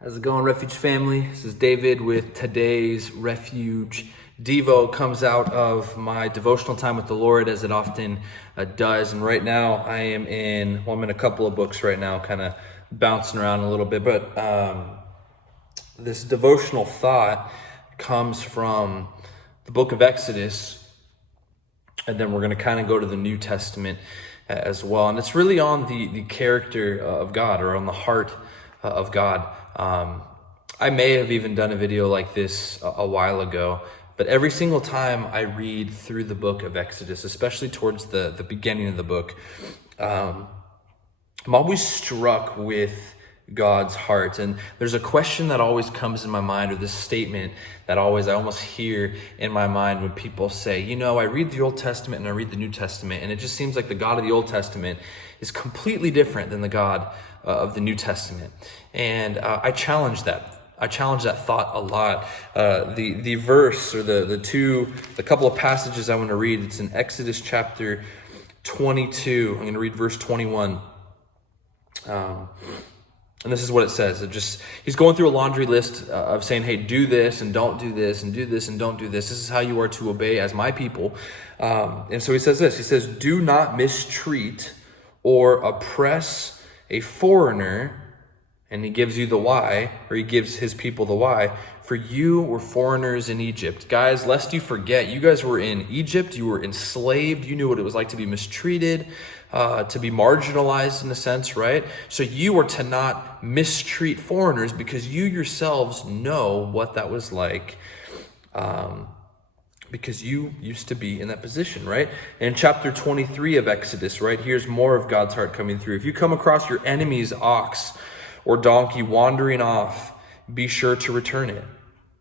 How's it going, Refuge family? This is David with today's Refuge. Devo comes out of my devotional time with the Lord, as it often does. And right now I'm in a couple of books right now, kind of bouncing around a little bit. But this devotional thought comes from the book of Exodus. And then we're going to kind of go to the New Testament as well. And it's really on the character of God, or on the heart of God. I may have even done a video like this a while ago, but every single time I read through the book of Exodus, especially towards the beginning of the book, I'm always struck with God's heart. And there's a question that always comes in my mind, or this statement that I almost hear in my mind when people say, I read the Old Testament and I read the New Testament, and it just seems like the God of the Old Testament is completely different than the God of the New Testament. And I challenge that. I challenge that thought a lot. The verse, or the couple of passages I want to read, it's in Exodus chapter 22. I'm going to read verse 21. And this is what it says. He's going through a laundry list of saying, hey, do this and don't do this, and do this and don't do this. This is how you are to obey as my people. And so he says this. He says, do not mistreat or oppress a foreigner. And he gives you the why, or he gives his people the why. For you were foreigners in Egypt. Guys, lest you forget, you guys were in Egypt. You were enslaved. You knew what it was like to be mistreated, to be marginalized in a sense, right? So you are to not mistreat foreigners, because you yourselves know what that was like, because you used to be in that position, right? In chapter 23 of Exodus, right, here's more of God's heart coming through. If you come across your enemy's ox or donkey wandering off, be sure to return it.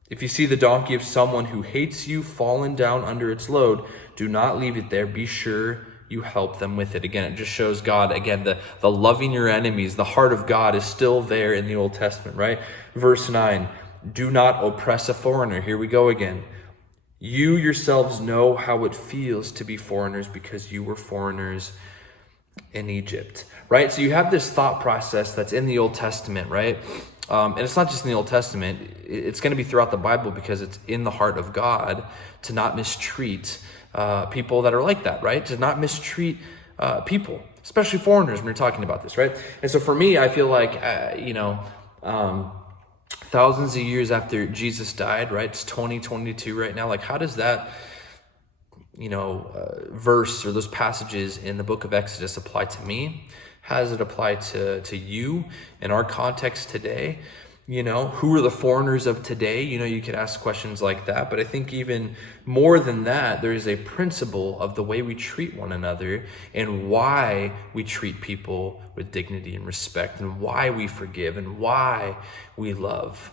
If you see the donkey of someone who hates you fallen down under its load, do not leave it there. Be sure you help them with it. Again, it just shows God, again, the loving your enemies. The heart of God is still there in the Old Testament, right? Verse 9, do not oppress a foreigner. Here we go again. You yourselves know how it feels to be foreigners, because you were foreigners in Egypt, right? So you have this thought process that's in the Old Testament, right? And it's not just in the Old Testament. It's going to be throughout the Bible, because it's in the heart of God to not mistreat people that are like that, right? To not mistreat people, especially foreigners, when you're talking about this, right? And so for me, I feel like, thousands of years after Jesus died, right? It's 2022 right now. Like, how does that verse or those passages in the book of Exodus apply to me? How does it apply to you in our context today? Who are the foreigners of today? You could ask questions like that. But I think even more than that, there is a principle of the way we treat one another, and why we treat people with dignity and respect, and why we forgive, and why we love.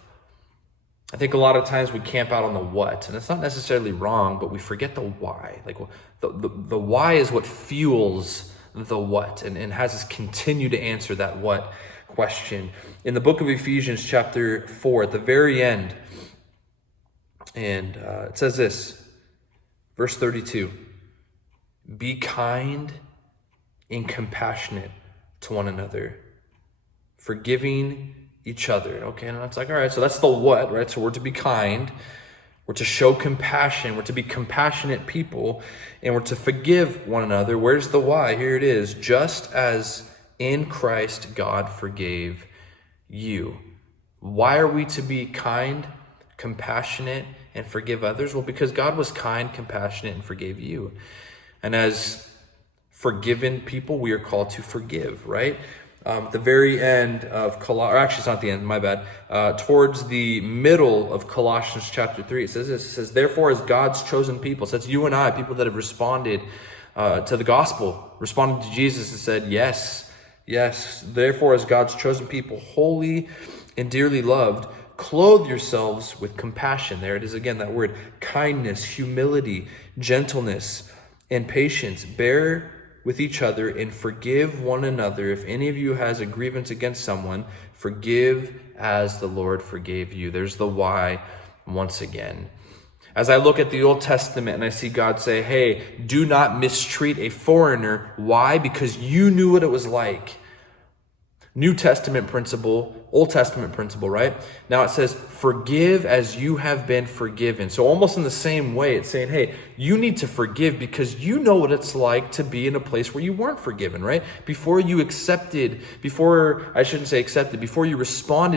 I think a lot of times we camp out on the what, and it's not necessarily wrong, but we forget the why. Like, the why is what fuels the what, and has us continue to answer that what question. In the book of Ephesians chapter 4, at the very end, and it says this, verse 32, be kind and compassionate to one another, forgiving each other. Okay, and it's like, all right, so that's the what, right? So we're to be kind, we're to show compassion, we're to be compassionate people, and we're to forgive one another. Where's the why? Here it is. Just as in Christ God forgave you. Why are we to be kind, compassionate, and forgive others? Well, because God was kind, compassionate, and forgave you. And as forgiven people, we are called to forgive, right? The very end of actually it's not the end, my bad. Towards the middle of Colossians chapter 3, it says this. It says, therefore, as God's chosen people, so that's you and I, people that have responded to the gospel, responded to Jesus and said, yes, therefore, as God's chosen people, holy and dearly loved, clothe yourselves with compassion. There it is again, that word, kindness, humility, gentleness, and patience. Bear with each other and forgive one another. If any of you has a grievance against someone, forgive as the Lord forgave you. There's the why once again. As I look at the Old Testament and I see God say, hey, do not mistreat a foreigner. Why? Because you knew what it was like New Testament principle, Old Testament principle, right? Now it says, forgive as you have been forgiven. So almost in the same way, it's saying, hey, you need to forgive because you know what it's like to be in a place where you weren't forgiven, right? Before you responded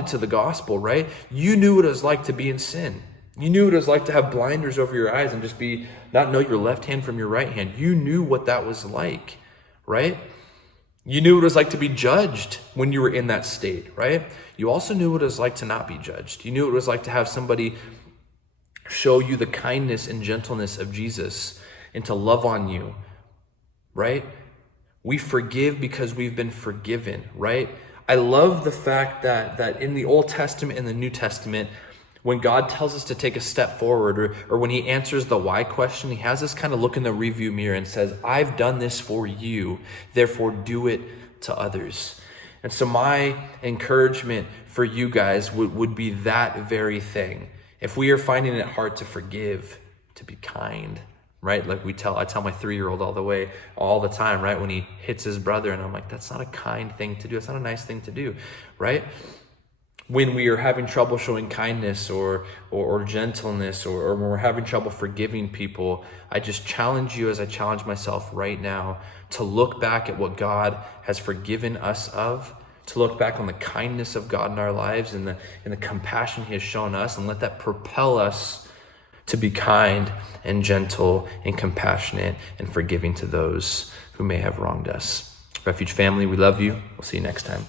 to the gospel, right? You knew what it was like to be in sin. You knew what it was like to have blinders over your eyes and just not know your left hand from your right hand. You knew what that was like, right? You knew what it was like to be judged when you were in that state, right? You also knew what it was like to not be judged. You knew what it was like to have somebody show you the kindness and gentleness of Jesus and to love on you, right? We forgive because we've been forgiven, right? I love the fact that in the Old Testament and the New Testament, when God tells us to take a step forward or when he answers the why question, he has us kind of look in the review mirror and says, I've done this for you, therefore do it to others. And so my encouragement for you guys would be that very thing. If we are finding it hard to forgive, to be kind, right? Like I tell my 3-year-old all the time, right? When he hits his brother and I'm like, that's not a kind thing to do. That's not a nice thing to do, right? When we are having trouble showing kindness or gentleness or when we're having trouble forgiving people, I just challenge you as I challenge myself right now to look back at what God has forgiven us of, to look back on the kindness of God in our lives and the compassion he has shown us, and let that propel us to be kind and gentle and compassionate and forgiving to those who may have wronged us. Refuge family, we love you. We'll see you next time.